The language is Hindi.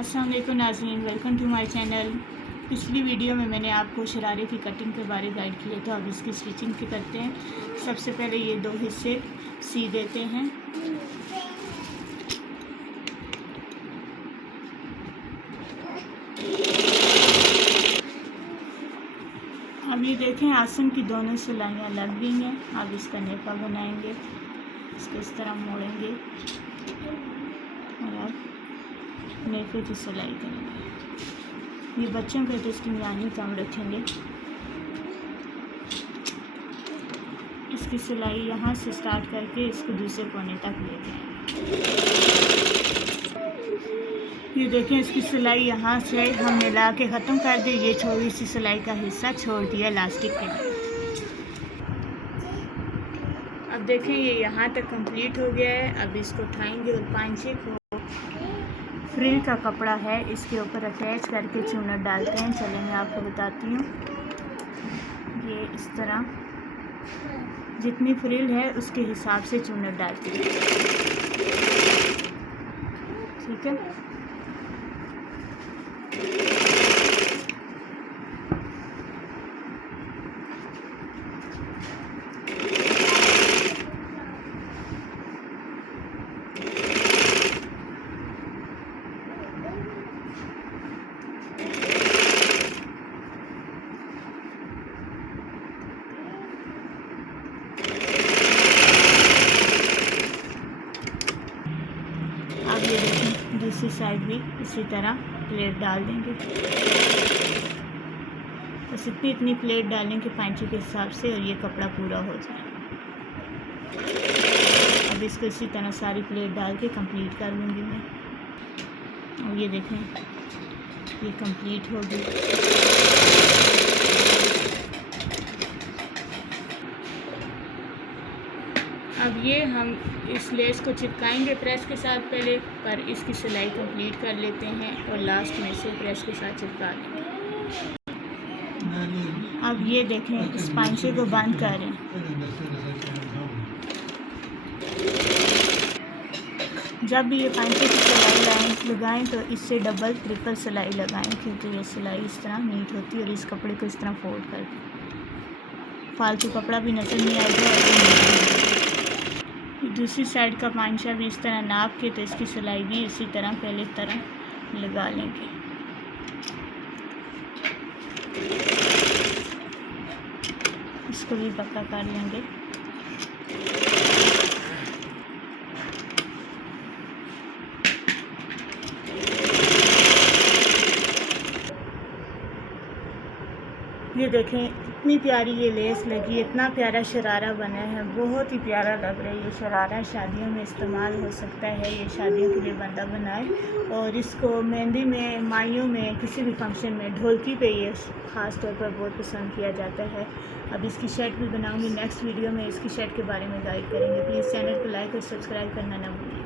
अस्सलाम वालेकुम नाज़रीन, वेलकम टू माय चैनल। पिछली वीडियो में मैंने आपको शरारे की कटिंग के बारे गाइड किया था। अब इसकी स्टिचिंग के करते हैं। सबसे पहले ये दो हिस्से सी देते हैं। अब ये देखें, आसन की दोनों सिलाइयाँ लग गई हैं। अब इसका नेफा बनाएंगे, इसको इस तरह मोड़ेंगे और नेफे की सिलाई करेंगे। ये बच्चों के तो इसकी मियानी कम रखेंगे। इसकी सिलाई यहाँ से स्टार्ट करके इसको दूसरे कोने तक लेते हैं। ये देखें, इसकी सिलाई यहाँ से हम मिला के ख़त्म कर दी। ये छोटी सी सिलाई का हिस्सा छोड़ दिया इलास्टिक के लिए। अब देखें, ये यहाँ तक कंप्लीट हो गया है। अब इसको उठाएंगे और पांचे को फ्रिल का कपड़ा है इसके ऊपर अटैच करके चूनर डालते हैं। चलें मैं आपको बताती हूँ। ये इस तरह जितनी फ्रिल है उसके हिसाब से चूनर डालती है, ठीक है। अब ये देखें, दूसरी साइड भी इसी तरह प्लेट डाल देंगे। बस इतनी प्लेट डालें कि पांचे के हिसाब से और ये कपड़ा पूरा हो जाए। अब इसको इसी तरह सारी प्लेट डाल के कंप्लीट कर लूँगी मैं। और ये देखें, ये कंप्लीट हो गई। अब ये हम इस लेस को चिपकाएंगे प्रेस के साथ पहले, पर इसकी सिलाई कंप्लीट कर लेते हैं और लास्ट में से प्रेस के साथ चिपका लेंगे। अब ये देखें, इस पांचे को बंद करें। जब भी ये पांचे की सिलाई लगाएं तो इससे डबल ट्रिपल सिलाई लगाएं, क्योंकि ये सिलाई इस तरह नीट होती है। और इस कपड़े को इस तरह फोल्ड कर दें, फालतू कपड़ा भी नजर नहीं आएगा। दूसरी साइड का पांचा भी इस तरह नाप के तो इसकी सिलाई भी इसी तरह पहले तरह लगा लेंगे। इसको भी पक्का कर लेंगे। ये देखें, इतनी प्यारी ये लेस लगी, इतना प्यारा शरारा बना है, बहुत ही प्यारा लग रहा है। ये शरारा शादियों में इस्तेमाल हो सकता है। ये शादियों के लिए बंदा बनाए और इसको मेहंदी में, माइयों में, किसी भी फंक्शन में ढोलकी पे ये ख़ास तौर पर बहुत पसंद किया जाता है। अब इसकी शर्ट भी बनाऊंगी। नेक्स्ट वीडियो में इसकी शर्ट के बारे में गाइड करेंगे। प्लीज़ चैनल को लाइक और सब्सक्राइब करना ना भूलें।